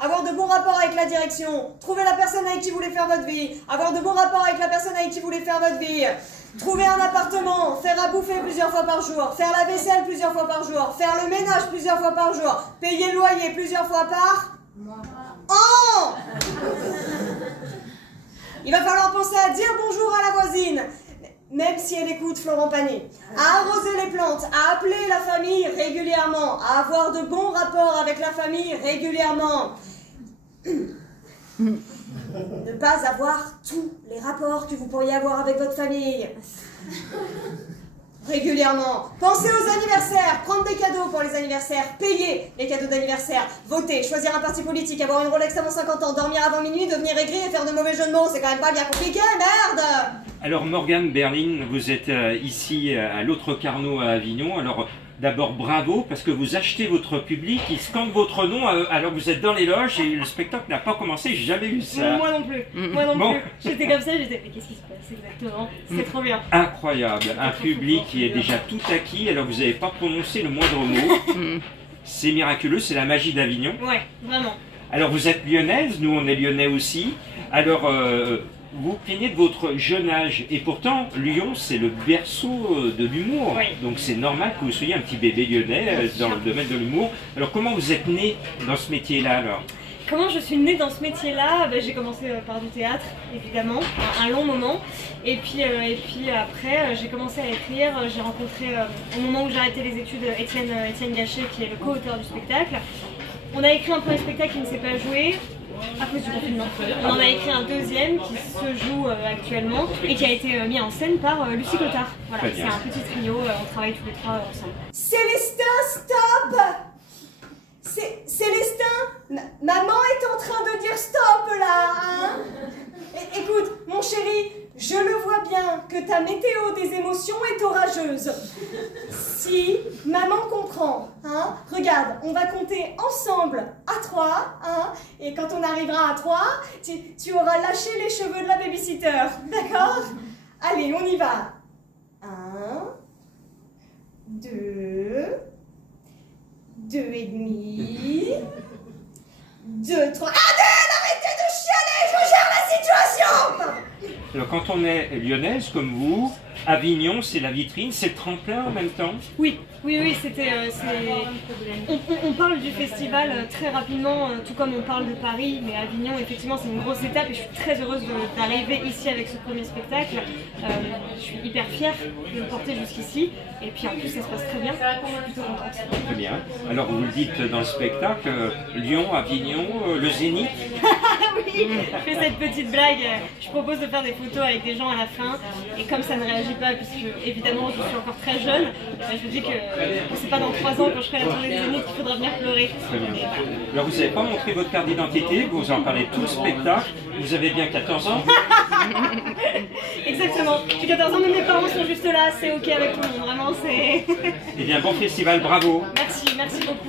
avoir de bons rapports avec la direction, trouver la personne avec qui vous voulez faire votre vie, avoir de bons rapports avec la personne avec qui vous voulez faire votre vie, trouver un appartement, faire à bouffer plusieurs fois par jour, faire la vaisselle plusieurs fois par jour, faire le ménage plusieurs fois par jour, payer le loyer plusieurs fois par an. Il va falloir penser à dire bonjour à la voisine, même si elle écoute Florent Pagny, à arroser les plantes, à appeler la famille régulièrement, à avoir de bons rapports avec la famille régulièrement. Ne pas avoir tous les rapports que vous pourriez avoir avec votre famille. Régulièrement. Pensez aux anniversaires, prendre des cadeaux pour les anniversaires, payer les cadeaux d'anniversaire, voter, choisir un parti politique, avoir une Rolex avant 50 ans, dormir avant minuit, devenir aigri et faire de mauvais jeux de mots. C'est quand même pas bien compliqué, merde! Alors Morgane Berlin, vous êtes ici à l'autre Carnot à Avignon. Alors d'abord bravo parce que vous achetez votre public, il scande votre nom alors que vous êtes dans les loges et le spectacle n'a pas commencé, j'ai jamais vu ça. Moi non plus, moi non plus. J'étais comme ça, j'étais mais qu'est-ce qui se passe exactement? C'était trop bien. Incroyable, un public qui est déjà tout acquis alors que vous n'avez pas prononcé le moindre mot. C'est miraculeux, c'est la magie d'Avignon. Ouais, vraiment. Alors vous êtes lyonnaise, nous on est lyonnais aussi. Alors vous plaignez de votre jeune âge et pourtant Lyon c'est le berceau de l'humour. Oui. Donc c'est normal que vous soyez un petit bébé lyonnais dans le domaine de l'humour. Alors comment vous êtes né dans ce métier-là alors? Comment je suis née dans ce métier-là? J'ai commencé par du théâtre, évidemment, un long moment. Et puis après, j'ai commencé à écrire. J'ai rencontré, au moment où j'ai arrêté les études, Étienne Gachet, qui est le co-auteur du spectacle. On a écrit un premier spectacle qui ne s'est pas joué à cause du confinement. On en a écrit un deuxième qui se joue actuellement et qui a été mis en scène par Lucie Cotard. Voilà, c'est un petit trio, on travaille tous les trois ensemble. Célestin, stop! Célestin, maman est en train de dire stop là, hein? Écoute, mon chéri, je le vois bien que ta météo des émotions est orageuse. Si maman comprend, hein? Regarde, on va compter ensemble à 3, hein? Et quand on arrivera à 3, tu auras lâché les cheveux de la babysitter, d'accord? Allez, on y va. 1, 2, 2 et demi, 2, 3... Adèle, arrêtez de chialer, je gère la situation! Alors quand on est lyonnaise comme vous, Avignon c'est la vitrine, c'est le tremplin en même temps? Oui, c'était... on parle du festival très rapidement, tout comme on parle de Paris, mais Avignon, effectivement, c'est une grosse étape et je suis très heureuse d'arriver ici avec ce premier spectacle. Je suis hyper fière de le porter jusqu'ici et puis en plus ça se passe très bien, je suis plutôt contente. Très bien. Alors vous le dites dans le spectacle, Lyon, Avignon, le Zénith. Oui, je fais cette petite blague, je propose de faire des photos avec des gens à la fin et comme ça ne réagit pas puisque évidemment je suis encore très jeune, je me dis que c'est pas dans 3 ans quand je ferai la tournée des Zénith qu'il faudra venir pleurer. Très bien. Alors vous n'avez pas montré votre carte d'identité, vous en parlez tout le spectacle, vous avez bien 14 ans? Exactement, j'ai 14 ans mais mes parents sont juste là, c'est ok avec tout le monde, vraiment c'est... Eh bien bon festival, bravo! Merci beaucoup.